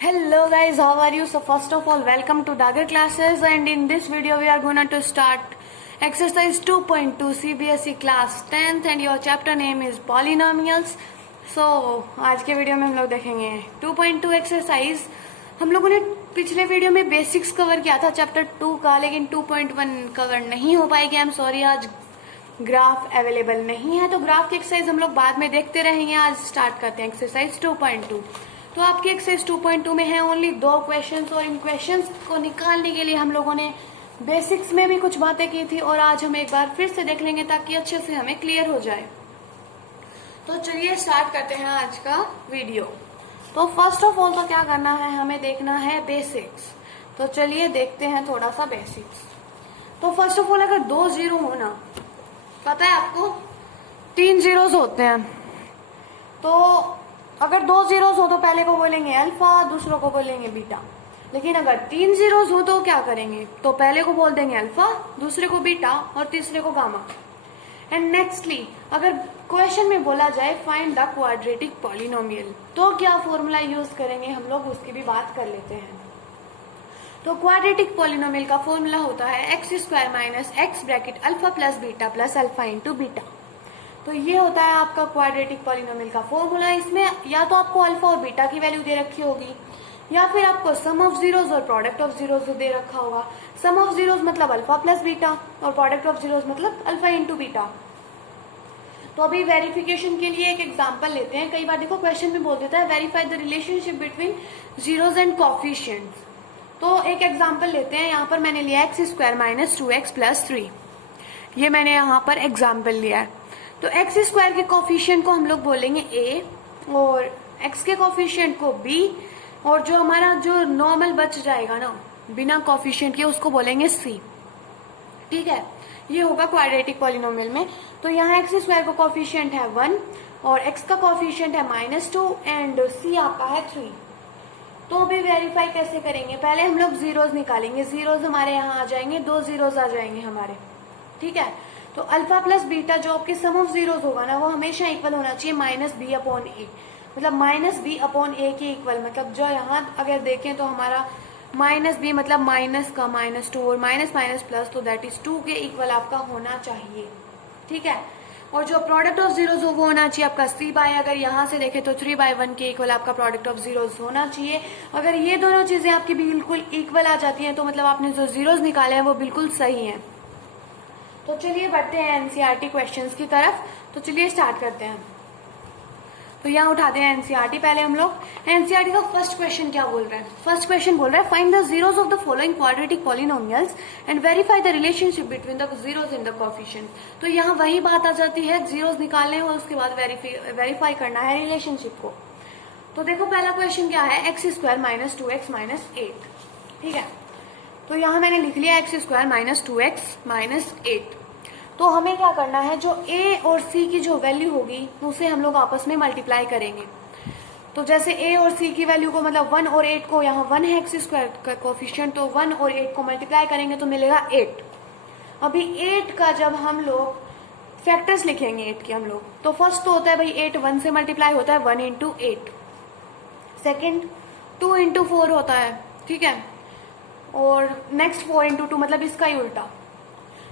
Hello guys, how are you? So first of all, welcome to Dagger classes, and in this video we are going to start exercise 2.2 CBSE class 10th and your chapter name is polynomials. So आज के video में हम लोग देखेंगे 2.2 exercise. हम लोगों ने पिछले वीडियो में बेसिक्स कवर किया था चैप्टर 2 का, लेकिन 2.1 कवर नहीं हो पाएगी। आई एम सॉरी, आज ग्राफ अवेलेबल नहीं है, तो ग्राफ की एक्सरसाइज हम लोग बाद में देखते रहेंगे। आज स्टार्ट करते हैं एक्सरसाइज 2.2। तो आपकी एक्सरसाइज 2.2 में है ओनली 2 क्वेश्चंस, और इन क्वेश्चंस को निकालने के लिए हम लोगों ने बेसिक्स में भी कुछ बातें की थी, और आज हम एक बार फिर से देख लेंगे ताकि अच्छे से हमें क्लियर हो जाए। तो चलिए स्टार्ट करते हैं आज का वीडियो। तो फर्स्ट ऑफ ऑल तो क्या करना है, हमें देखना है बेसिक्स। तो चलिए देखते हैं थोड़ा सा बेसिक्स। तो फर्स्ट ऑफ ऑल, अगर 2 जीरो होना, पता है आपको 3 जीरोस होते हैं। तो अगर 2 जीरोस हो तो पहले को बोलेंगे अल्फा, दूसरों को बोलेंगे बीटा। लेकिन अगर 3 जीरोस हो तो क्या करेंगे, तो पहले को बोल देंगे अल्फा, दूसरे को बीटा और तीसरे को गामा। एंड नेक्स्टली, अगर क्वेश्चन में बोला जाए फाइंड द क्वाड्रेटिक पॉलिनोमियल, तो क्या फॉर्मूला यूज करेंगे हम लोग, उसकी भी बात कर लेते हैं। तो क्वाड्रेटिक पॉलिनोमियल का फॉर्मूला होता है x square minus x bracket alpha plus beta plus alpha into beta. तो ये होता है आपका क्वाड्रेटिक पॉलिनोमियल का फॉर्मूला। इसमें या तो आपको अल्फा और बीटा की वैल्यू दे रखी होगी, या फिर आपको सम ऑफ जीरोस और प्रोडक्ट ऑफ जीरोस दे रखा होगा। सम ऑफ जीरोस मतलब अल्फा प्लस बीटा, और प्रोडक्ट ऑफ जीरोस मतलब अल्फा इंटू बीटा। तो अभी वेरिफिकेशन के लिए एक एग्जांपल लेते हैं। कई बार देखो क्वेश्चन में बोल देता है verify the relationship between zeros and coefficients. तो एक एग्जांपल लेते हैं। यहाँ पर मैंने लिया x square minus 2x plus 3। ये मैंने यहाँ पर एग्जाम्पल लिया है। तो एक्स स्क्वायर के कोफिशिएंट को हम लोग बोलेंगे a, और एक्स के कोफिशिएंट को b, और जो हमारा जो नॉर्मल बच जाएगा ना बिना कोफिशिएंट के, उसको बोलेंगे c। ठीक है, ये होगा क्वाड्रेटिक पॉलिनोमियल में। तो यहाँ एक्स स्क्वायर का कोफिशिएंट है 1 और एक्स का कोफिशिएंट है -2 एंड c आपका है 3। तो अभी वेरीफाई कैसे करेंगे, पहले हम लोग जीरोस निकालेंगे। जीरोस हमारे यहाँ आ जाएंगे, 2 जीरोस आ जाएंगे हमारे। ठीक है, तो अल्फा प्लस बीटा जो आपके सम ऑफ जीरोस होगा ना, वो हमेशा इक्वल होना चाहिए -b/a, मतलब -b/a के इक्वल। मतलब जो यहाँ अगर देखें तो हमारा -b मतलब माइनस का -2 और माइनस माइनस प्लस, तो दैट इज 2 के इक्वल आपका होना चाहिए। ठीक है, और जो प्रोडक्ट ऑफ जीरोस हो वो होना चाहिए आपका c/, अगर यहाँ से देखें तो 3/1 के इक्वल आपका प्रोडक्ट ऑफ जीरोस होना चाहिए। अगर ये दोनों चीजें आपकी बिल्कुल इक्वल आ जाती हैं तो मतलब आपने जो जीरोस निकाले हैं वो बिल्कुल सही है। तो चलिए बढ़ते हैं एनसीईआरटी क्वेश्चंस की तरफ। तो चलिए स्टार्ट करते हैं। तो यहाँ उठाते हैं एनसीईआरटी। पहले हम लोग एनसीईआरटी का फर्स्ट क्वेश्चन क्या बोल रहा है। फर्स्ट क्वेश्चन बोल रहा है find the zeros of the following quadratic polynomials and verify the relationship between the zeros in the coefficient. तो यहाँ वही बात आ जाती है, जीरोस निकालने और उसके बाद वेरीफाई करना है रिलेशनशिप को। तो देखो पहला क्वेश्चन क्या है, x square minus 2x minus 8। ठीक है, तो यहाँ मैंने लिख लिया x square minus 2x minus 8। तो हमें क्या करना है, जो a और c की जो वैल्यू होगी उसे हम लोग आपस में मल्टीप्लाई करेंगे। तो जैसे a और c की वैल्यू को मतलब 1 और 8 को, यहाँ 1 है एक्स स्क्वायर का कोफिशिएंट, तो 1 और 8 को मल्टीप्लाई करेंगे तो मिलेगा 8। अभी 8 का जब हम लोग फैक्टर्स लिखेंगे 8 के हम लोग, तो फर्स्ट तो होता है भाई 8 1 से मल्टीप्लाई होता है 1 इंटू 8। सेकेंड 2 इंटू 4 होता है। ठीक है, और नेक्स्ट 4 इंटू 2 मतलब इसका ही उल्टा।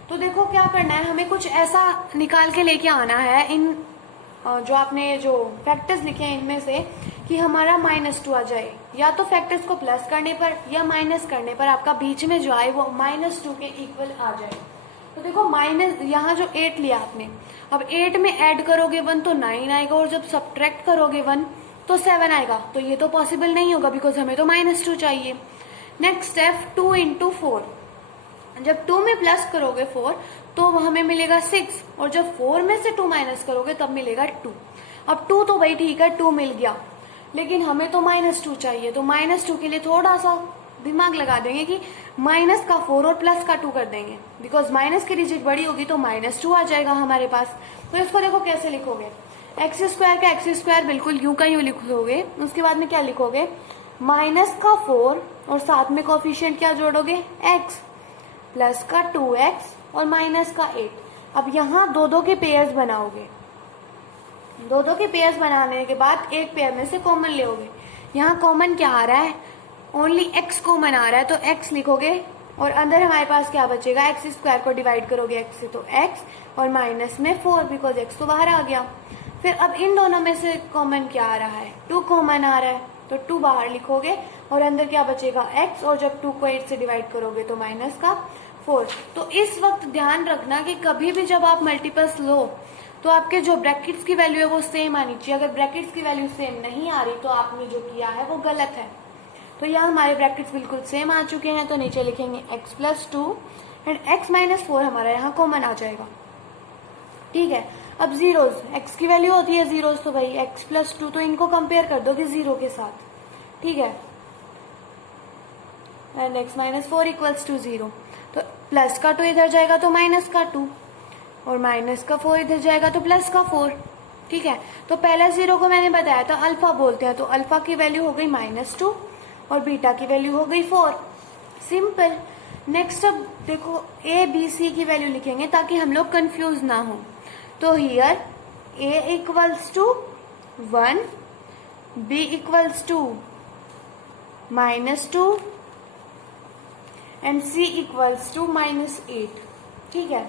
तो देखो क्या करना है, हमें कुछ ऐसा निकाल के लेके आना है इन जो आपने जो फैक्टर्स लिखे हैं इनमें से, कि हमारा -2 आ जाए। या तो फैक्टर्स को प्लस करने पर या माइनस करने पर आपका बीच में जो आए वो -2 के इक्वल आ जाए। तो देखो माइनस, यहाँ जो 8 लिया आपने, अब 8 में ऐड करोगे 1 तो 9 आएगा, और जब सब्ट्रैक्ट करोगे 1 तो 7 आएगा। तो ये तो पॉसिबल नहीं होगा बिकॉज हमें तो -2 चाहिए। नेक्स्ट स्टेप 2 इंटू 4, जब 2 में प्लस करोगे 4 तो हमें मिलेगा 6, और जब 4 में से 2 माइनस करोगे तब मिलेगा 2। अब 2 तो भाई ठीक है 2 मिल गया, लेकिन हमें तो -2 चाहिए। तो -2 के लिए थोड़ा सा दिमाग लगा देंगे कि माइनस का 4 और प्लस का 2 कर देंगे, बिकॉज माइनस की डिजिट बड़ी होगी तो -2 आ जाएगा हमारे पास। तो इसको देखो कैसे लिखोगे, एक्स स्क्वायर का एक्स स्क्वायर बिल्कुल यूं का यूं लिखोगे, उसके बाद में क्या लिखोगे, माइनस का 4 और साथ में कोफिशिएंट क्या जोड़ोगे, x, प्लस का 2x और माइनस का 8। अब यहाँ 2-2 के पेयर्स बनाओगे। 2-2 के पेयर्स बनाने के बाद एक पेयर में से कॉमन ले यहाँ कॉमन क्या आ रहा है, ओनली x कॉमन आ रहा है, तो x लिखोगे और अंदर हमारे पास क्या बचेगा, एक्स स्क्वायर को डिवाइड करोगे x से तो x और माइनस में 4 बिकॉज x तो बाहर आ गया। फिर अब इन दोनों में से कॉमन क्या आ रहा है, 2 कॉमन आ रहा है, तो 2 बाहर लिखोगे और अंदर क्या बचेगा x, और जब 2 को 8 से डिवाइड करोगे तो माइनस का 4। तो इस वक्त ध्यान रखना कि कभी भी जब आप मल्टीपल्स लो तो आपके जो ब्रैकेट्स की वैल्यू है वो सेम आनी चाहिए। अगर ब्रैकेट्स की वैल्यू सेम नहीं आ रही तो आपने जो किया है वो गलत है। तो यहाँ हमारे ब्रैकेट्स बिल्कुल सेम आ चुके हैं, तो नीचे लिखेंगे x plus 2 and x minus 4 हमारा यहाँ कॉमन आ जाएगा। ठीक है, अब जीरोज, x की वैल्यू होती है जीरोज, तो भाई x प्लस 2, तो इनको कंपेयर कर दोगे 0 के साथ। ठीक है, and x minus 4 equals to 0, तो प्लस का 2 इधर जाएगा तो माइनस का 2, और माइनस का 4 इधर जाएगा तो प्लस का 4। ठीक है, तो पहला 0 को मैंने बताया था अल्फा बोलते हैं, तो अल्फा की वैल्यू हो गई -2 और बीटा की वैल्यू हो गई 4। सिंपल। नेक्स्ट अब देखो a b c की वैल्यू लिखेंगे ताकि हम लोग कंफ्यूज ना हो। तो here a equals to 1, b equals to -2 and c equals to -8। ठीक है,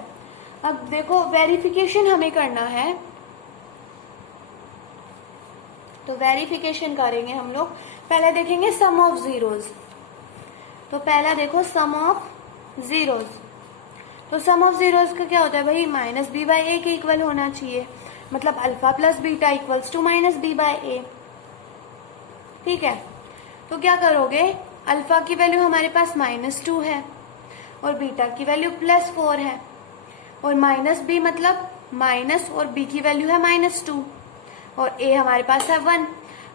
अब देखो वेरिफिकेशन हमें करना है, तो वेरिफिकेशन करेंगे हम लोग। पहले देखेंगे सम ऑफ जीरोज, तो पहला देखो सम ऑफ जीरोज। तो सम ऑफ जीरोज का क्या होता है भाई, -b/a के इक्वल होना चाहिए, मतलब alpha plus beta equals to -b/a। ठीक है, तो क्या करोगे, अल्फा की वैल्यू हमारे पास -2 है और बीटा की वैल्यू +4 है, और -b मतलब माइनस और b की वैल्यू है -2 और a हमारे पास है 1।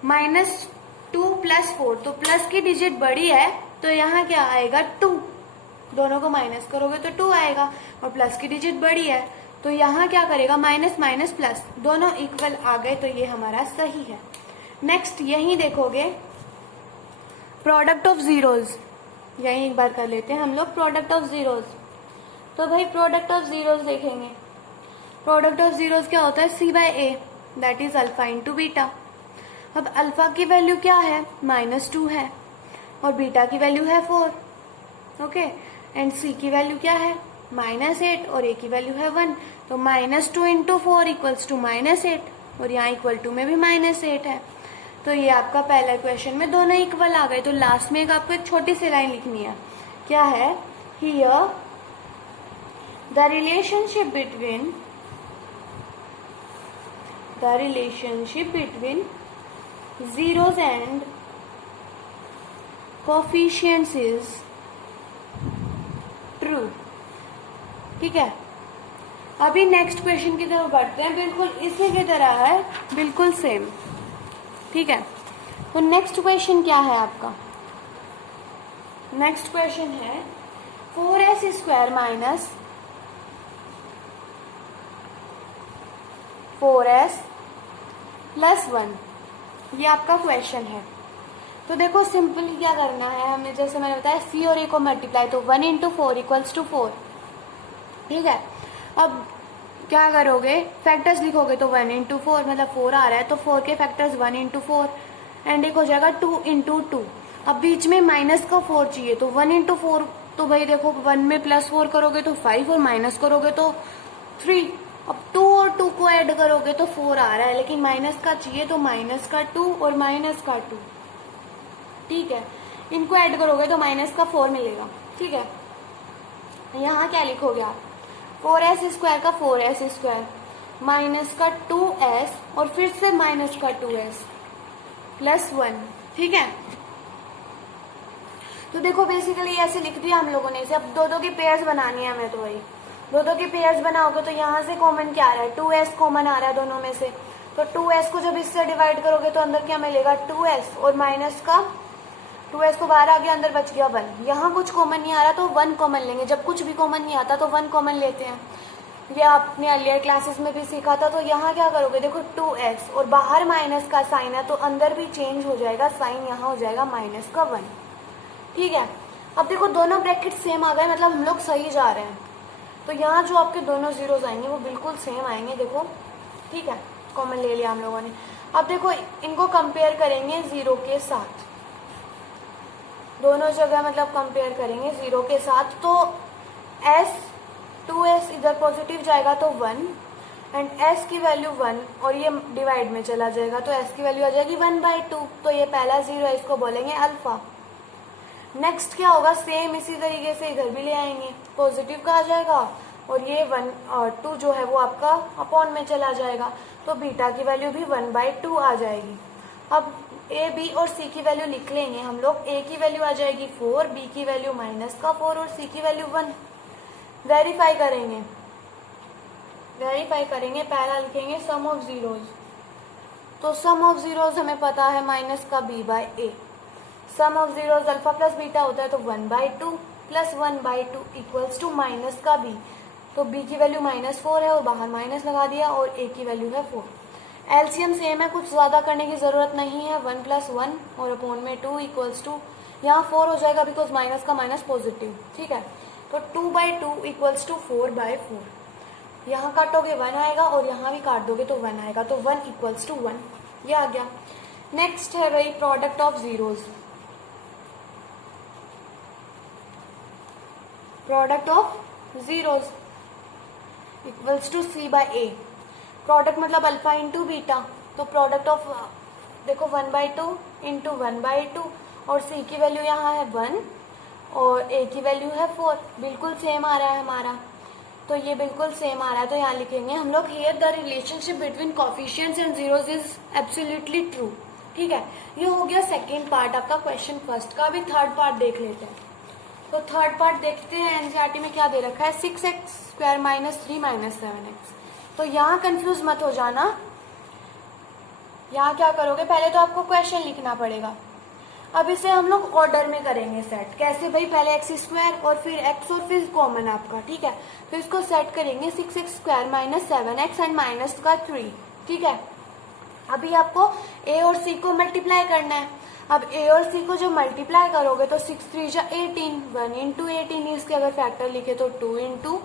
-2 + 4, तो प्लस की डिजिट बड़ी है तो यहाँ क्या आएगा 2, दोनों को माइनस करोगे तो 2 आएगा, और प्लस की डिजिट बड़ी है तो यहाँ क्या करेगा माइनस माइनस प्लस, दोनों इक्वल आ गए, तो ये हमारा सही है। नेक्स्ट यही देखोगे प्रोडक्ट ऑफ जीरोज, यही एक बार कर लेते हैं हम लोग प्रोडक्ट ऑफ जीरोज। तो भाई प्रोडक्ट ऑफ जीरोज देखेंगे, प्रोडक्ट ऑफ जीरोज क्या होता है, c/a that is alpha into beta. अब अल्फा की वैल्यू क्या है, -2 है और बीटा की वैल्यू है 4। ओके, एंड c की वैल्यू क्या है -8 और a की वैल्यू है 1, तो -2 इंटू 4 इक्वल्स टू -8, और यहाँ इक्वल टू में भी -8 है। तो ये आपका पहला क्वेश्चन में दोनों इक्वल आ गए। तो लास्ट में आपको एक छोटी सी लाइन लिखनी है, क्या है, here the relationship between zeros and coefficients is true। ठीक है, अभी नेक्स्ट क्वेश्चन की तरफ बढ़ते हैं, बिल्कुल इसी की तरह है, बिल्कुल सेम। ठीक है, तो नेक्स्ट क्वेश्चन क्या है आपका, नेक्स्ट क्वेश्चन है 4s² माइनस 4s + 1, ये आपका क्वेश्चन है। तो देखो सिंपली क्या करना है हमें, जैसे मैंने बताया c और a को मल्टीप्लाई, तो 1 इंटू 4 इक्वल्स टू 4। ठीक है, अब क्या करोगे, फैक्टर्स लिखोगे, तो 1 इंटू 4 मतलब 4 आ रहा है, तो 4 के फैक्टर्स 1 इंटू 4 एंड एक हो जाएगा 2 इंटू 2। अब बीच में माइनस का 4 चाहिए, तो 1 इंटू 4, तो भाई देखो 1 में +4 करोगे तो 5 और माइनस करोगे तो 3। अब 2 और 2 को ऐड करोगे तो 4 आ रहा है, लेकिन माइनस का चाहिए तो माइनस का 2 और माइनस का 2। ठीक है, इनको ऐड करोगे तो माइनस का 4 मिलेगा। ठीक है, यहाँ क्या लिखोगे आप, 4s² का 4s² माइनस का 2s और फिर से माइनस का 2s + 1। ठीक है, तो देखो बेसिकली ऐसे लिख दिया हम लोगों ने इसे। अब दो की पेयर्स बनानी है हमें, तो वही दो की पेयर्स बनाओगे तो यहाँ से कॉमन क्या आ रहा है, 2s कॉमन आ रहा है दोनों में से, तो 2s को जब इससे डिवाइड करोगे तो अंदर क्या मिलेगा 2s और माइनस का 2s को बाहर आ गया, अंदर बच गया 1। यहाँ कुछ कॉमन नहीं आ रहा तो 1 कॉमन लेंगे, जब कुछ भी कॉमन नहीं आता तो 1 कॉमन लेते हैं। ये आपने अर्लियर क्लासेस में भी सीखा था। तो यहाँ क्या करोगे, देखो 2s और बाहर माइनस का साइन है तो अंदर भी चेंज हो जाएगा साइन, यहाँ हो जाएगा माइनस का 1। ठीक है, अब देखो दोनों ब्रैकेट सेम आ गए, मतलब हम लोग सही जा रहे हैं। तो यहाँ जो आपके दोनों जीरोज आएंगे वो बिल्कुल सेम आएंगे, देखो। ठीक है, कॉमन ले लिया हम लोगों ने। अब देखो इनको कंपेयर करेंगे 0 के साथ, दोनों जगह मतलब कंपेयर करेंगे 0 के साथ। तो s 2s इधर पॉजिटिव जाएगा तो 1 एंड s की वैल्यू 1 और ये डिवाइड में चला जाएगा तो s की वैल्यू आ जाएगी 1/2। तो ये पहला 0 है, इसको बोलेंगे अल्फा। नेक्स्ट क्या होगा, सेम इसी तरीके से इधर भी ले आएंगे, पॉजिटिव का आ जाएगा और ये 1 और 2 जो है वो आपका अपॉन में चला जाएगा तो बीटा की वैल्यू भी 1/2 आ जाएगी। अब a b और c की वैल्यू लिख लेंगे हम लोग। a की वैल्यू आ जाएगी 4, b की वैल्यू -4 और c की वैल्यू 1। वेरीफाई करेंगे, पहला लिखेंगे सम ऑफ जीरोज। तो सम ऑफ जीरोज हमें पता है माइनस का b/a। Sum of zeros alpha plus beta होता है तो 1/2 प्लस 1/2 इक्वल्स टू माइनस का b। तो b की वैल्यू -4 है और बाहर माइनस लगा दिया और a की वैल्यू है 4। एलसीएम सेम है, कुछ ज्यादा करने की जरूरत नहीं है। 1 + 1 और अपॉन में 2 इक्वल्स टू, यहाँ 4 हो जाएगा बिकॉज माइनस का माइनस पॉजिटिव, ठीक है। तो 2/2 इक्वल्स टू 4/4। यहाँ काटोगे 1 आएगा और यहाँ भी काट दोगे तो 1 आएगा तो 1 इक्वल्स टू 1, ये आ गया। नेक्स्ट है भाई product of zeros. Product of zeros equals to c/a। Product मतलब अल्फा इंटू बीटा, तो प्रोडक्ट ऑफ देखो 1/2 इंटू 1/2 और c की वैल्यू यहाँ है 1 और a की वैल्यू है 4। बिल्कुल सेम आ रहा है हमारा, तो ये बिल्कुल सेम आ रहा है तो यहाँ लिखेंगे हम लोग here the relationship between coefficients and zeros is absolutely true. ठीक है, ये हो गया सेकेंड पार्ट आपका क्वेश्चन फर्स्ट का। अभी थर्ड पार्ट देख लेते हैं। तो थर्ड पार्ट देखते हैं, एनसीईआरटी में क्या दे रखा है, 6x² - 3 - 7x। तो यहाँ कंफ्यूज मत हो जाना। यहाँ क्या करोगे, पहले तो आपको क्वेश्चन लिखना पड़ेगा। अब इसे हम लोग ऑर्डर में करेंगे सेट। कैसे भाई, पहले x² और फिर x और फिर कॉमन आपका, ठीक है। तो इसको सेट करेंगे 6x² - 7x एंड माइनस का 3, ठीक है। अभी आपको a और c को मल्टीप्लाई करना है। अब a और c को जो मल्टीप्लाई करोगे तो 6 3 जा 18, 1 इंटू 18, इसके अगर फैक्टर लिखे तो 2 इंटू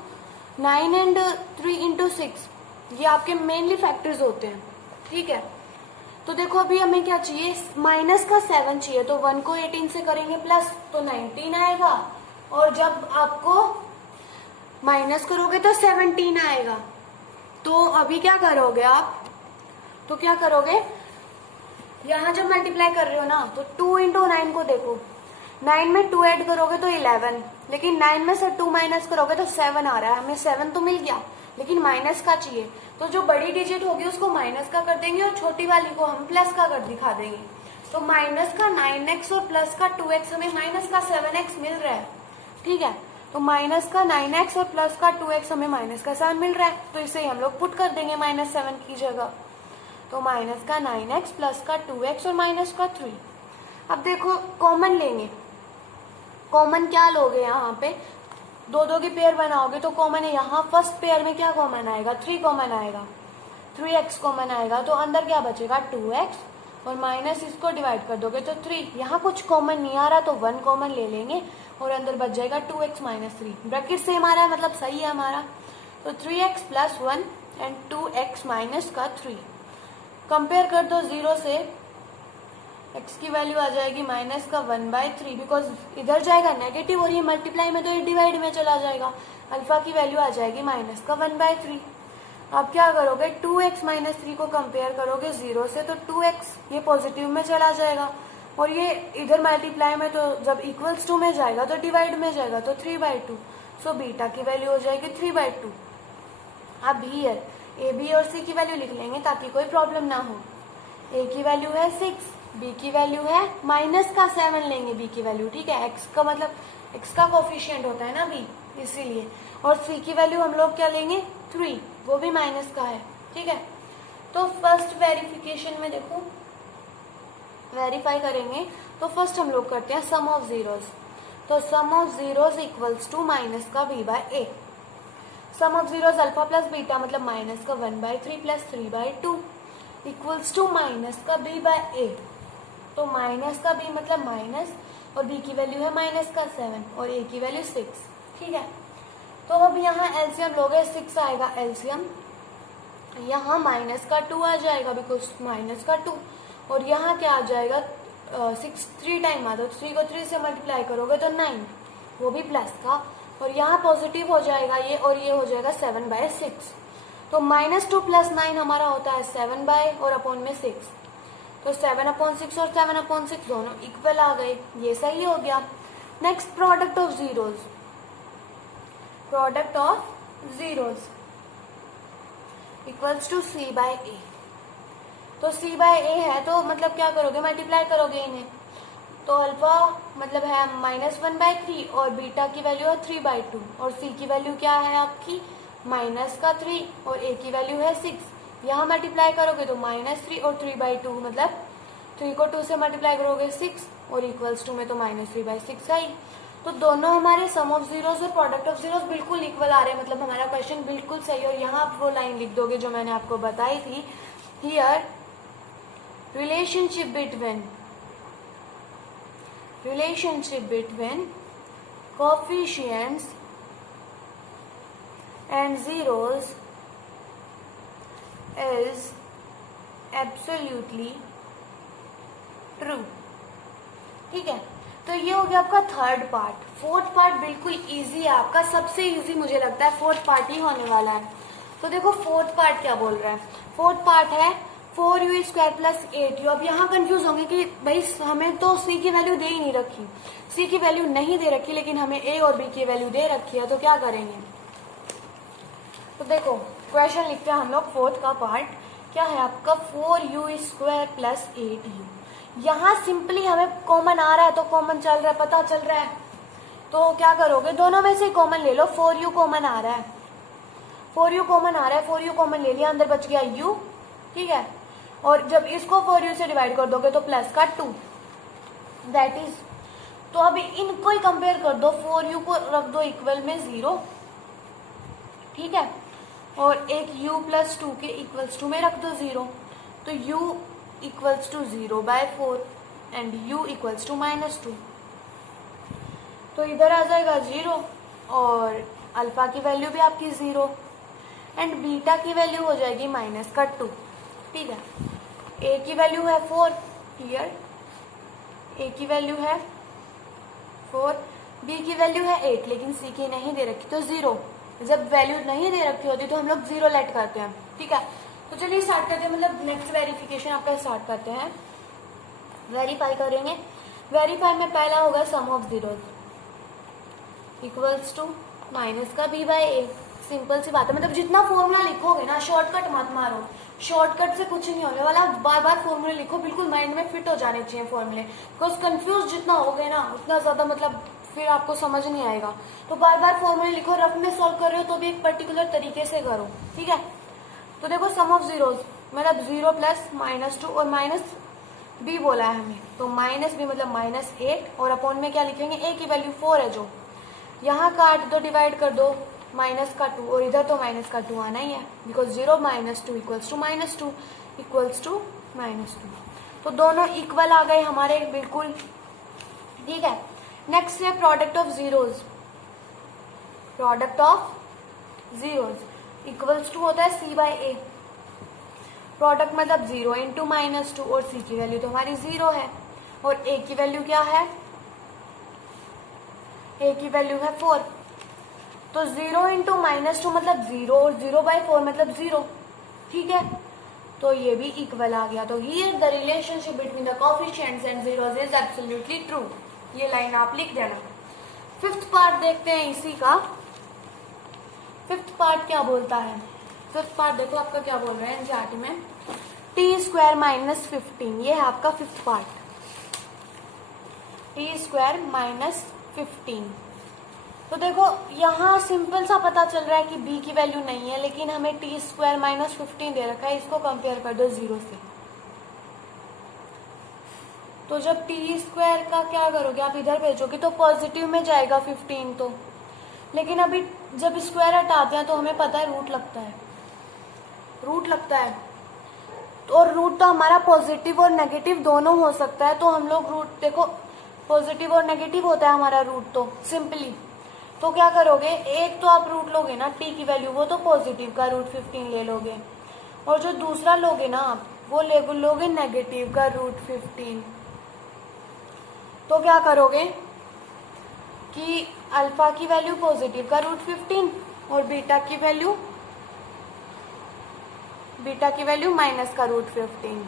9 एंड 3 इंटू 6, ये आपके मेनली फैक्टर्स होते हैं, ठीक है। तो देखो अभी हमें क्या चाहिए, माइनस का 7 चाहिए, तो 1 को 18 से करेंगे प्लस तो 19 आएगा और जब आपको माइनस करोगे तो 17 आएगा। तो अभी क्या करोगे आप, तो क्या करोगे, यहाँ जब मल्टीप्लाई कर रहे हो ना तो 2 इंटू 9 को देखो, 9 में 2 ऐड करोगे तो 11, लेकिन 9 में से 2 माइनस करोगे तो 7 आ रहा है। हमें 7 तो मिल गया लेकिन माइनस का चाहिए, तो जो बड़ी डिजिट होगी उसको माइनस का कर देंगे और छोटी वाली को हम प्लस का कर दिखा देंगे। तो माइनस का 9x और प्लस का 2x, हमें माइनस का 7x मिल रहा है, ठीक है। तो माइनस का 9x और प्लस का 2x हमें माइनस का 7 मिल रहा है, तो इसे हम लोग पुट कर देंगे -7 की जगह। तो माइनस का 9x प्लस का 2x और माइनस का 3। अब देखो कॉमन लेंगे, कॉमन क्या लोगे, यहाँ पे 2 की पेयर बनाओगे तो कॉमन है। यहाँ फर्स्ट पेयर में क्या कॉमन आएगा, 3 कॉमन आएगा, 3x कॉमन आएगा, तो अंदर क्या बचेगा 2x और माइनस इसको डिवाइड कर दोगे तो 3। यहाँ कुछ कॉमन नहीं आ रहा तो 1 कॉमन ले लेंगे और अंदर बच जाएगा 2x - 3। ब्रैकेट सेम आ रहा है मतलब सही है हमारा। तो 3x + 1 एंड 2x - का 3। कंपेयर कर दो 0 से, x की वैल्यू आ जाएगी माइनस का 1/3, बिकॉज इधर जाएगा नेगेटिव और ये मल्टीप्लाई में तो ये डिवाइड में चला जाएगा। अल्फा की वैल्यू आ जाएगी माइनस का 1/3। अब क्या करोगे, 2x - 3 को कंपेयर करोगे 0 से, तो 2x ये पॉजिटिव में चला जाएगा और ये इधर मल्टीप्लाई में, तो जब इक्वल्स टू में जाएगा तो डिवाइड में जाएगा, तो 3/2। सो बीटा की वैल्यू हो जाएगी 3/2। अब हियर a b और c की वैल्यू लिख लेंगे ताकि कोई प्रॉब्लम ना हो। a की वैल्यू है 6, b की वैल्यू है माइनस का 7 लेंगे b की वैल्यू, ठीक है। x का मतलब x का कोफिशिएंट होता है ना b, इसीलिए। और c की वैल्यू हम लोग क्या लेंगे 3, वो भी माइनस का है, ठीक है। तो फर्स्ट वेरिफिकेशन में देखो, वेरीफाई करेंगे तो फर्स्ट हम लोग करते हैं सम ऑफ जीरोज। तो sum of zeros equals to minus का b/a। Sum of zeros alpha plus beta मतलब माइनस का 1/3 प्लस 3/2 इक्वल्स टू माइनस का b/a। तो माइनस का b मतलब माइनस और b की वैल्यू है माइनस का 7 और a की वैल्यू 6, ठीक है। तो अब यहाँ एलसीएम लोगे, 6 आएगा एलसीएम, यहाँ माइनस का 2 आ जाएगा बिकॉज माइनस का 2, और यहाँ क्या आ जाएगा 6 3 टाइम आ, तो 3 को 3 से मल्टीप्लाई करोगे तो 9, वो भी प्लस का, और यहाँ पॉजिटिव हो जाएगा ये, और ये हो जाएगा 7/6। तो -2 + 9 हमारा होता है 7 बाय और अपॉन में 6, तो 7/6 और 7/6 दोनों इक्वल आ गए, ये सही हो गया। Next product of zeros, product of zeros equals to C/A। तो C/A है तो मतलब क्या करोगे, मल्टीप्लाई करोगे इन्हें, तो अल्फा मतलब है -1/3 और बीटा की वैल्यू है 3/2, और C की वैल्यू क्या है आपकी -3 और A की वैल्यू है 6। यहाँ मल्टीप्लाई करोगे तो -3 और 3/2 मतलब 3 को 2 से मल्टीप्लाई करोगे 6 और इक्वल्स टू में तो -3/6 आई। तो दोनों हमारे सम ऑफ जीरोस और प्रोडक्ट ऑफ जीरोस बिल्कुल इक्वल आ रहे हैं, मतलब हमारा क्वेश्चन बिल्कुल सही। और यहाँ आप वो लाइन लिख दोगे जो मैंने आपको बताई थी, here relationship between coefficients and zeros is absolutely true। ठीक है, तो ये हो गया आपका थर्ड पार्ट। फोर्थ पार्ट बिल्कुल इजी है आपका, सबसे इजी मुझे लगता है फोर्थ पार्ट ही होने वाला है। तो देखो फोर्थ पार्ट क्या बोल रहा है, फोर्थ पार्ट है 4u² + 8u। अब यहाँ कंफ्यूज होंगे कि भाई हमें तो c की वैल्यू दे ही नहीं रखी, c की वैल्यू नहीं दे रखी, लेकिन हमें a और b की वैल्यू दे रखी है, तो क्या करेंगे। तो देखो क्वेश्चन लिखते हैं हम लोग, फोर्थ का पार्ट क्या है आपका 4u² + 8u। यहाँ सिंपली हमें कॉमन आ रहा है, तो कॉमन चल रहा है, पता चल रहा है, तो क्या करोगे दोनों में से कॉमन ले लो। 4u कॉमन आ रहा है, 4u कॉमन आ रहा है, 4u कॉमन ले लिया, अंदर बच गया u, ठीक है। और जब इसको 4u से डिवाइड कर दोगे तो प्लस का 2, दैट इज, तो अभी इनको ही कंपेयर कर दो, 4u को रख दो इक्वल में 0, ठीक है, और एक u + 2 के इक्वल्स टू में रख दो 0, तो u equals to 0/4 and u equals to -2। तो इधर आ जाएगा 0 और अल्फा की वैल्यू भी आपकी 0 एंड बीटा की वैल्यू हो जाएगी -2, ठीक है। a की वैल्यू है 4, हियर a की वैल्यू है 4, b की वैल्यू है 8, लेकिन c की नहीं दे रखी तो 0। जब वैल्यू नहीं दे रखी होती तो हम लोग 0 लेट करते हैं, ठीक है। तो चलिए स्टार्ट करते हैं, मतलब नेक्स्ट वेरिफिकेशन आपका स्टार्ट करते हैं, वेरीफाई करेंगे। वेरीफाई में पहला होगा sum of zeros equals to minus का b/a। सिंपल सी बात है, मतलब जितना फॉर्मूला लिखोगे ना, शॉर्टकट मत मारो, शॉर्टकट से कुछ नहीं होने वाला, बार बार फॉर्मूले लिखो, बिल्कुल माइंड में फिट हो जाने चाहिए फॉर्मूले, बिकॉज कंफ्यूज जितना होगे ना उतना ज्यादा मतलब फिर आपको समझ नहीं आएगा। तो बार बार फॉर्मूले लिखो, रफ में सॉल्व कर रहे हो तो भी एक पर्टिकुलर तरीके से करो, ठीक है। तो देखो सम ऑफ जीरोस मतलब 0 + -2 और -b बोला है हमें, तो -b मतलब -8 और अपॉन में क्या लिखेंगे, a की वैल्यू 4 है जो, यहाँ काट दो, डिवाइड कर दो, -2 और इधर तो -2 आना ही है, because 0 - 2 equals to -2 equals to -2। तो दोनों इक्वल आ गए हमारे बिल्कुल, ठीक है। नेक्स्ट है product of zeros, product of zeros equals to होता है C/A। प्रोडक्ट मतलब 0 × -2 और c की वैल्यू तो हमारी 0 है और a की वैल्यू क्या है, a की वैल्यू है 4, तो 0 × -2 मतलब 0 और 0/4 मतलब 0, ठीक है। तो ये भी इक्वल आ गया। तो here the relationship between the coefficients and zeros is absolutely true, ये लाइन आप लिख देना। फिफ्थ पार्ट देखते हैं इसी का, फिफ्थ पार्ट क्या बोलता है। फिफ्थ पार्ट देखो आपका क्या बोल रहे हैं एनसीईआरटी में, t² - 15, ये है आपका फिफ्थ पार्ट, t² - 15। तो देखो यहाँ सिंपल सा पता चल रहा है कि b की वैल्यू नहीं है, लेकिन हमें t² - 15 दे रखा है, इसको कंपेयर कर दो 0 से। तो जब t² का क्या करोगे आप, इधर भेजोगे तो पॉजिटिव में जाएगा 15 तो, लेकिन अभी जब स्क्वायर हटाते हैं तो हमें पता है रूट लगता है, रूट लगता है, और रूट तो हमारा पॉजिटिव और नेगेटिव दोनों हो सकता है। तो हम लोग रूट देखो पॉजिटिव और नेगेटिव होता है हमारा रूट तो सिंपली, तो क्या करोगे, एक तो आप रूट लोगे ना t की वैल्यू, वो तो पॉजिटिव का रूट 15 ले लोगे, और जो दूसरा लोगे ना आप, वो लोगे नेगेटिव का √15। तो क्या करोगे कि अल्फा की वैल्यू पॉजिटिव का √15 और बीटा की वैल्यू माइनस का √15।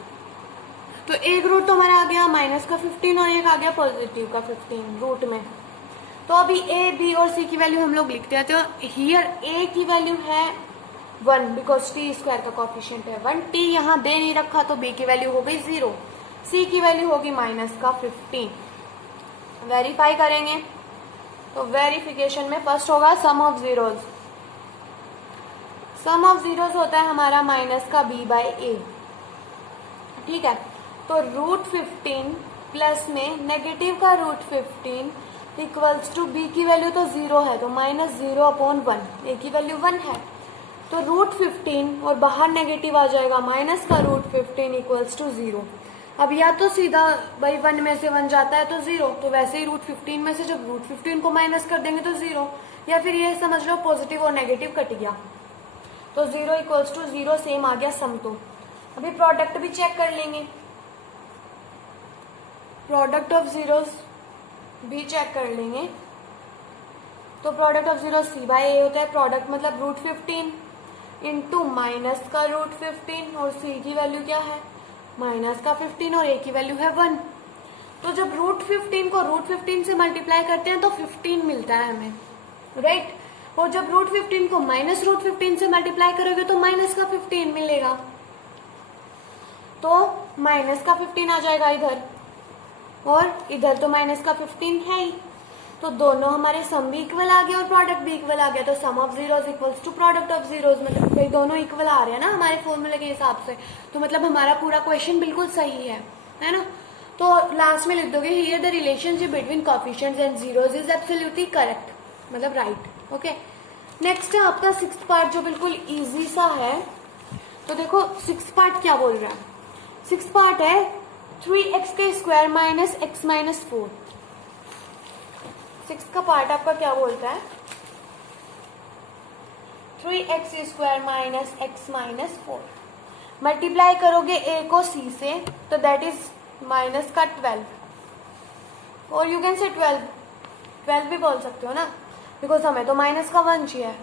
तो एक रूट तो हमारा आ गया माइनस का 15 और एक आ गया पॉजिटिव का 15 रूट में। तो अभी ए, बी और सी की वैल्यू हम लोग लिखते हैं। तो हियर ए की वैल्यू है 1 बिकॉज टी स्क्वायर का कॉफिशिएंट है 1। टी यहाँ दे नहीं रखा तो बी की वैल्यू हो गई 0, सी की वैल्यू होगी माइनस का 15। वेरीफाई करेंगे तो वेरिफिकेशन में फर्स्ट होगा sum of zeros. Sum of zeros होता है हमारा माइनस का b/a, ठीक है। तो √15 प्लस में नेगेटिव का √15 इक्वल्स टू बी की वैल्यू तो 0 है तो -0/1, ए की वैल्यू 1 है तो √15 और बाहर नेगेटिव आ जाएगा माइनस का √15 इक्वल्स टू 0। अब या तो सीधा भाई 1 में से 1 जाता है तो 0, तो वैसे ही √15 में से जब √15 को माइनस कर देंगे तो 0, या फिर ये समझ लो पॉजिटिव और नेगेटिव कट गया तो 0 इक्वल्स टू 0 सेम आ गया सम। तो अभी प्रोडक्ट भी चेक कर लेंगे, प्रोडक्ट ऑफ जीरोस भी चेक कर लेंगे। तो प्रोडक्ट ऑफ जीरो c/a होता है, प्रोडक्ट मतलब √15 इंटू माइनस का √15 और c की वैल्यू क्या है माइनस का 15 और a की वैल्यू है 1। तो जब √15 को √15 से मल्टीप्लाई करते हैं तो 15 मिलता है हमें, राइट। और जब √15 को माइनस √15 से मल्टीप्लाई करोगे तो माइनस का 15 मिलेगा, तो माइनस का 15 आ जाएगा इधर और इधर तो माइनस का 15 है ही, तो दोनों हमारे सम भी इक्वल आ गया और प्रोडक्ट भी इक्वल आ गया। तो sum of zeros equals to product of zeros, मतलब भाई दोनों इक्वल आ रहे हैं ना हमारे फॉर्मूले के हिसाब से, तो मतलब हमारा पूरा क्वेश्चन बिल्कुल सही है ना। तो लास्ट में लिख दोगे here the relationship between coefficients and zeros is absolutely correct, मतलब राइट, ओके। नेक्स्ट है आपका 6th पार्ट जो बिल्कुल इजी सा है। तो देखो 6th पार्ट क्या बोल रहा है, 6th पार्ट है 3x² minus x minus 4। 6th का पार्ट आपका क्या बोलता है 3x² minus x minus 4। Multiply करोगे a को c से तो दैट इज माइनस का 12 और यू कैन से 12 भी बोल सकते हो ना, बिकॉज हमें तो माइनस का 1 चाहिए।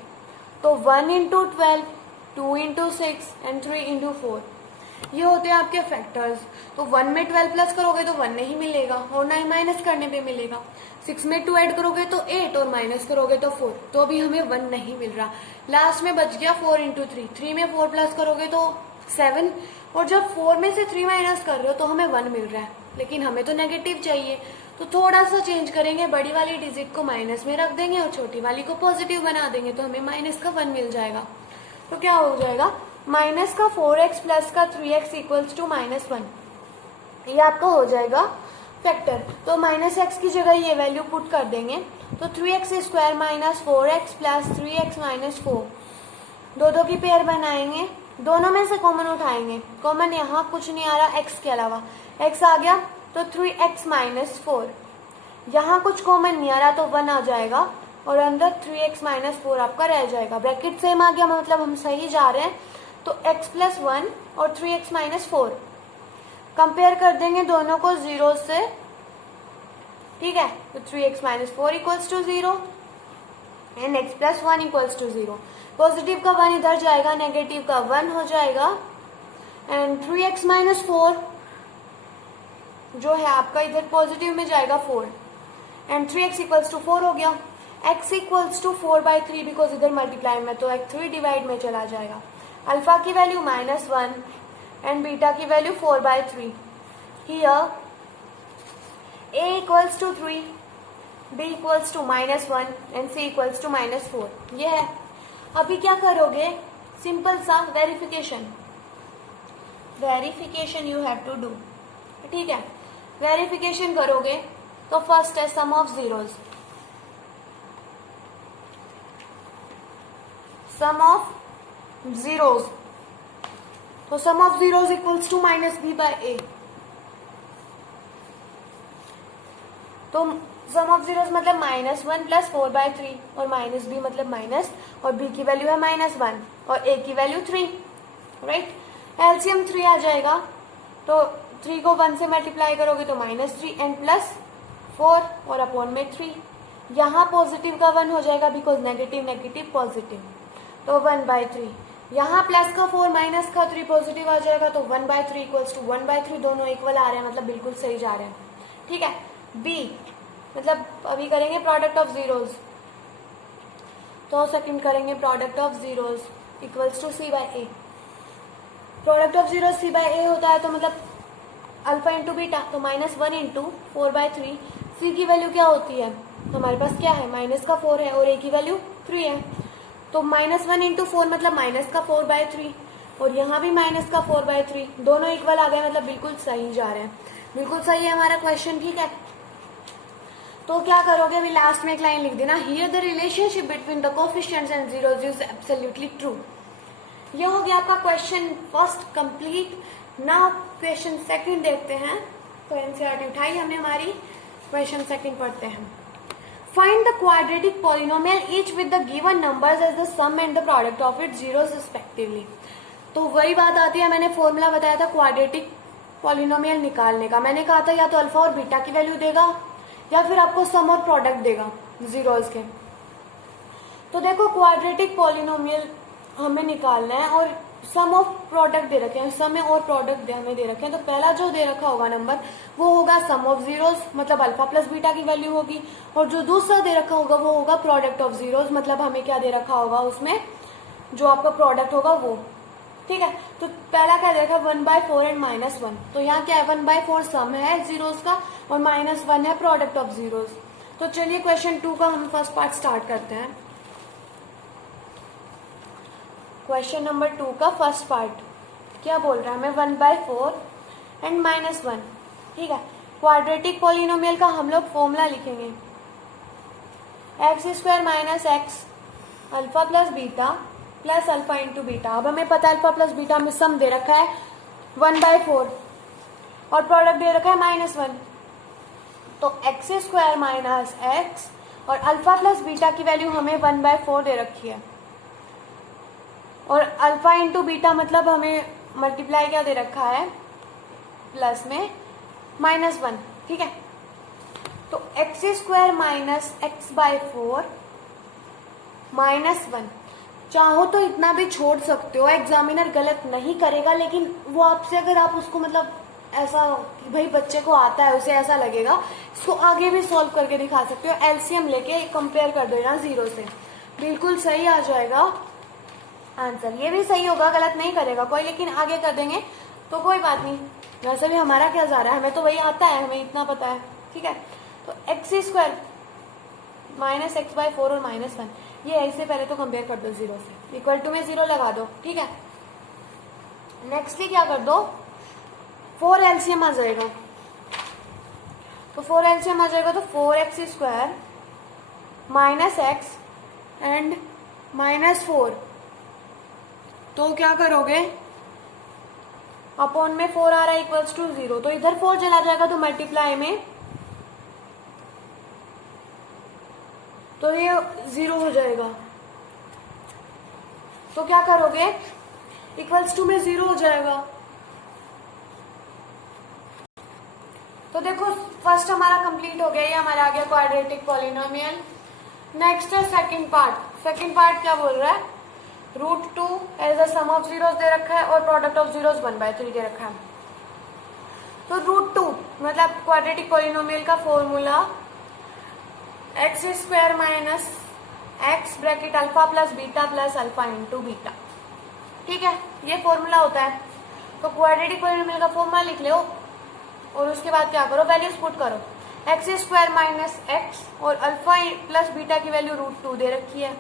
तो 1 इंटू 12, 2 इंटू 6 एंड 3 इंटू 4 ये होते हैं आपके फैक्टर्स। तो 1 में 12 प्लस करोगे तो 1 नहीं मिलेगा और ना ही माइनस करने पे मिलेगा। 6 में 2 ऐड करोगे तो 8 और माइनस करोगे तो 4, तो अभी हमें 1 नहीं मिल रहा। लास्ट में बच गया 4 इंटू 3, 3 में 4 प्लस करोगे तो 7 और जब 4 में से 3 माइनस कर रहे हो तो हमें 1 मिल रहा है, लेकिन हमें तो नेगेटिव चाहिए। तो थोड़ा सा चेंज करेंगे, बड़ी वाली डिजिट को माइनस में रख देंगे और छोटी वाली को पॉजिटिव बना देंगे तो हमें माइनस का 1 मिल जाएगा। तो क्या हो जाएगा माइनस का 4x प्लस का 3x इक्वल्स टू -1, ये आपका हो जाएगा फैक्टर। तो माइनस एक्स की जगह ये वैल्यू पुट कर देंगे तो 3x² minus 4x plus 3x minus 4, दो की पेयर बनाएंगे, दोनों में से कॉमन उठाएंगे। कॉमन यहाँ कुछ नहीं आ रहा x के अलावा, x आ गया तो 3x माइनस 4, यहाँ कुछ कॉमन नहीं आ रहा तो 1 आ जाएगा और अंदर 3x माइनस 4 आपका रह जाएगा। ब्रैकेट सेम आ गया, मतलब हम सही जा रहे हैं। तो x प्लस 1 और 3x माइनस 4 कंपेयर कर देंगे दोनों को 0 से, ठीक है। तो 3x minus 4 equals to 0 and x plus 1 equals to 0। Positive का 1 इधर जाएगा, नेगेटिव का 1 हो जाएगा एंड 3x माइनस 4 जो है आपका इधर पॉजिटिव में जाएगा 4 एंड 3x इक्वल्स टू 4 हो गया। x इक्वल्स टू 4/3 बिकॉज इधर मल्टीप्लाई में, तो x 3 डिवाइड में चला जाएगा। अल्फा की वैल्यू -1 एंड बीटा की value 4/3। Here a equals to 3, b equals to -1 and c equals to -4, ये है। अभी क्या करोगे, सिंपल सा verification you have to do, ठीक है। वेरिफिकेशन करोगे तो फर्स्ट है sum of zeros, sum of zeros, तो sum of zeros equals to -b/a। तो सम ऑफ जीरोज मतलब -1 प्लस 4/3 और -b मतलब माइनस, और b की वैल्यू है -1 और a की वैल्यू 3, राइट। एलसीएम 3 आ जाएगा, तो 3 को 1 से मल्टीप्लाई करोगे तो -3 एंड प्लस 4 और अपॉन में 3। यहाँ पॉजिटिव का 1 हो जाएगा बिकॉज नेगेटिव नेगेटिव पॉजिटिव, तो 1/3। यहाँ प्लस का 4 माइनस का 3 पॉजिटिव आ जाएगा, तो 1/3 इक्वल्स टू 1/3, दोनों इक्वल आ रहे हैं, मतलब बिल्कुल सही जा रहे हैं। ठीक है। बी मतलब अभी करेंगे प्रोडक्ट ऑफ जीरोज, तो सेकंड करेंगे product of zeros equals to C/A। Product of zero C/A होता है, तो मतलब अल्फा इंटू बीटा, तो -1 इंटू 4/3। सी की वैल्यू क्या होती है, हमारे पास क्या है, माइनस का 4 है और ए की वैल्यू 3 है, तो -1 इंटू 4 मतलब माइनस का 4/3, और यहाँ भी माइनस का 4/3, दोनों इक्वल आ गए, मतलब बिल्कुल सही जा रहे हैं, बिल्कुल सही है हमारा क्वेश्चन। ठीक है, तो क्या करोगे, अभी लास्ट में एक लाइन लिख देना, here the relationship between the coefficients and zeros is absolutely true. ये हो गया आपका question first complete. Now question second देखते हैं। तो एनसीईआरटी उठाई हमने हमारी, क्वेश्चन सेकंड पढ़ते हैं। Find the quadratic polynomial each with the given numbers as the sum and the product of it zeros respectively. तो वही बात आती है, मैंने फॉर्मूला बताया था क्वाड्रेटिक पॉलिनोमियल निकालने का। मैंने कहा था या तो अल्फा और बीटा की वैल्यू देगा या फिर आपको सम और प्रोडक्ट देगा जीरोज के। तो देखो क्वाड्रेटिक पॉलिनोमियल हमें निकालना है और सम ऑफ प्रोडक्ट दे रखे हैं, सम और प्रोडक्ट हमें दे रखे हैं। तो पहला जो दे रखा होगा नंबर वो होगा सम ऑफ जीरोज, मतलब अल्फा प्लस बीटा की वैल्यू होगी, और जो दूसरा दे रखा होगा वो होगा प्रोडक्ट ऑफ जीरोज, मतलब हमें क्या दे रखा होगा उसमें, जो आपका प्रोडक्ट होगा वो। ठीक है, तो पहला क्या दे रखा है 1/4 एंड -1, तो यहाँ क्या है 1/4 सम है जीरोज का और -1 है प्रोडक्ट ऑफ जीरोज। तो चलिए क्वेश्चन 2 का हम फर्स्ट पार्ट स्टार्ट करते हैं। क्वेश्चन नंबर 2 का फर्स्ट पार्ट क्या बोल रहा है हमें, 1/4 एंड -1। ठीक है, क्वाड्रेटिक पॉलिनोमियल का हम लोग फॉर्मूला लिखेंगे, x² - x alpha plus beta plus alpha into beta. अब हमें पता है अल्फा प्लस बीटा में सम दे रखा है 1/4 और प्रोडक्ट दे रखा है -1, तो x² - x और अल्फा प्लस बीटा की वैल्यू हमें 1/4 दे रखी है, और अल्फा इंटू बीटा मतलब हमें मल्टीप्लाई क्या दे रखा है, प्लस में -1। ठीक है, तो x² - x/4 -1, चाहो तो इतना भी छोड़ सकते हो, एग्जामिनर गलत नहीं करेगा, लेकिन वो आपसे अगर आप उसको मतलब ऐसा कि भाई बच्चे को आता है उसे ऐसा लगेगा, इसको आगे भी सॉल्व करके दिखा सकते हो, एलसीएम लेके कंपेयर कर देना जीरो से, बिल्कुल सही आ जाएगा आंसर। ये भी सही होगा, गलत नहीं करेगा कोई, लेकिन आगे कर देंगे तो कोई बात नहीं, वैसे भी हमारा क्या जा रहा है, हमें तो वही आता है, हमें इतना पता है। ठीक है, तो x² - x/4 और -1 ये ऐसे पहले तो कंपेयर कर दो जीरो से, इक्वल टू में 0 लगा दो। ठीक है, नेक्स्टली क्या कर दो, 4 एलसीएम आ जाएगा, तो 4 एलसीएम आ जाएगा, तो 4x² - x एंड -4, तो क्या करोगे अपॉन में 4 आ रहा है इक्वल्स टू 0, तो इधर 4 चला जाएगा, तो मल्टीप्लाई में तो ये 0 हो जाएगा, तो क्या करोगे इक्वल्स टू में 0 हो जाएगा। तो देखो फर्स्ट हमारा कंप्लीट हो गया, ये हमारा आ गया क्वाड्रेटिक पॉलिनोमियल। नेक्स्ट है सेकंड पार्ट। सेकंड पार्ट क्या बोल रहा है, √2 as a sum of zeros दे रखा है और प्रोडक्ट ऑफ जीरोस 1/3 दे रखा है। तो √2 मतलब क्वाड्रेटिक पॉलिनोमियल का formula x² - x bracket alpha plus beta plus alpha into beta. ठीक है, ये फॉर्मूला होता है। तो क्वाड्रेटिक पॉलिनोमियल का फॉर्मूला लिख लो और उसके बाद क्या करो, वैल्यूज पुट करो, x² - x और अल्फा प्लस बीटा की वैल्यू √2 दे रखी है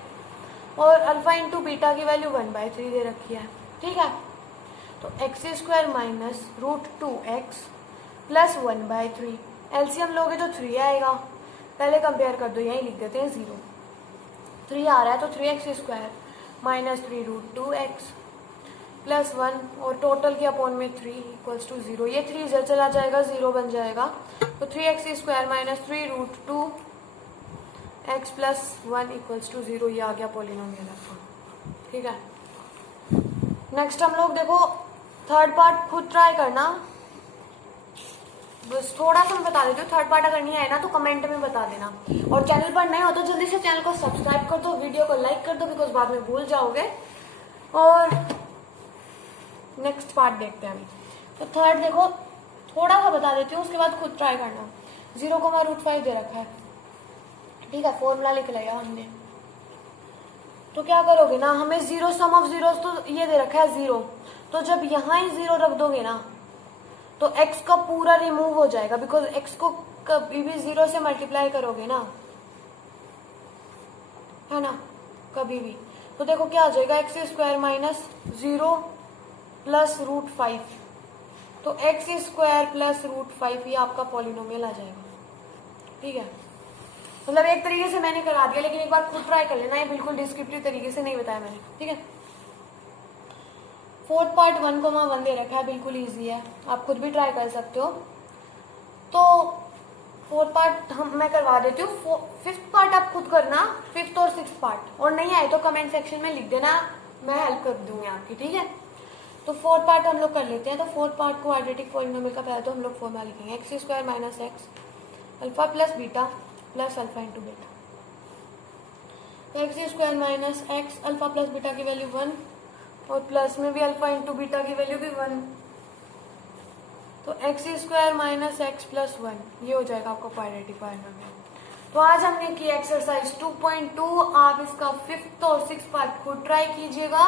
और अल्फा इंटू बीटा की वैल्यू 1/3 दे रखी है। ठीक है, तो x² - √2x प्लस 1/3, एलसीएम लोगे तो 3 आएगा, पहले कंपेयर कर दो, यही लिख देते हैं 0, 3 आ रहा है, तो 3x² - 3 √2x प्लस 1 और टोटल के अपॉन में 3 इक्वल्स टू 0, ये 3 इधर चला जाएगा, 0 बन जाएगा, तो 3x² - 3 √2x plus 1 equals to 0, ये आ गया पॉलिनोमियल आपका। ठीक है, नेक्स्ट हम लोग देखो थर्ड पार्ट खुद ट्राई करना, बस थोड़ा सा मैं बता देती हूँ। थर्ड पार्ट अगर नहीं आए ना तो कमेंट में बता देना, और चैनल पर नए हो तो जल्दी से चैनल को सब्सक्राइब कर दो, वीडियो को लाइक कर दो, बिकॉज बाद में भूल जाओगे। और नेक्स्ट पार्ट देखते हैं अभी। तो थर्ड देखो, थोड़ा सा बता देती हूँ, उसके बाद खुद ट्राई करना। 0,√5 दे रखा है, ठीक है, फॉर्मूला लिख लिया हमने। तो क्या करोगे ना, हमें जीरो सम ऑफ जीरो तो ये दे रखा है 0, तो जब यहाँ ही 0 रख दोगे ना तो x का पूरा रिमूव हो जाएगा, बिकॉज x को कभी भी 0 से मल्टीप्लाई करोगे ना, है ना, कभी भी। तो देखो क्या हो जाएगा, x² माइनस 0 प्लस √5, तो x² प्लस √5 ये आपका पॉलिनोमियल आ जाएगा, ठीक है। मतलब एक तरीके से मैंने करा दिया, लेकिन एक बार खुद ट्राई कर लेना, ये बिल्कुल डिस्क्रिप्टिव तरीके से नहीं बताया मैंने, ठीक है। फोर्थ पार्ट 1,1 दे रखा है, बिल्कुल इजी है, आप खुद भी ट्राई कर सकते हो। तो फोर्थ पार्ट मैं करवा देती हूँ, फिफ्थ पार्ट आप खुद करना, फिफ्थ और सिक्स्थ पार्ट, और नहीं आए तो कमेंट सेक्शन में लिख देना, मैं हेल्प कर दूंगी आपकी, ठीक है। तो फोर्थ पार्ट हम लोग कर लेते हैं। तो फोर्थ पार्ट को क्वाड्रेटिक पॉलिनोमियल का पहले तो हम लोग फॉर्मूला लिखेंगे, x² minus x alpha plus beta plus alpha into beta. तो x² minus x alpha plus beta की वैल्यू 1, और प्लस में भी अल्फा इंटू बीटा की वैल्यू भी 1, तो x² माइनस एक्स प्लस 1 ये हो जाएगा आपका क्वाड्रेटिक पॉलिनोमियल। तो आज हमने की एक्सरसाइज 2.2, आप इसका फिफ्थ और सिक्स्थ पार्ट खुद ट्राई कीजिएगा।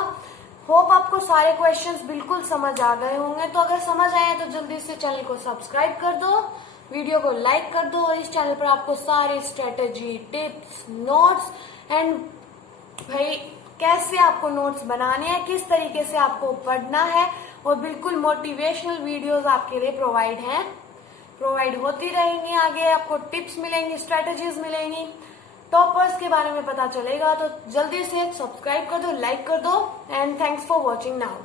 होप आपको सारे क्वेश्चंस बिल्कुल समझ आ गए होंगे। तो अगर समझ आए तो जल्दी से चैनल को सब्सक्राइब कर दो, वीडियो को लाइक कर दो, और इस चैनल पर आपको सारे स्ट्रेटेजी, टिप्स, नोट्स एंड भाई कैसे आपको नोट्स बनाने हैं, किस तरीके से आपको पढ़ना है, और बिल्कुल मोटिवेशनल वीडियोस आपके लिए प्रोवाइड होती रहेंगी। आगे आपको टिप्स मिलेंगी, स्ट्रेटेजीज मिलेंगी, टॉपर्स के बारे में पता चलेगा। तो जल्दी से सब्सक्राइब कर दो, लाइक कर दो, and thanks for watching now.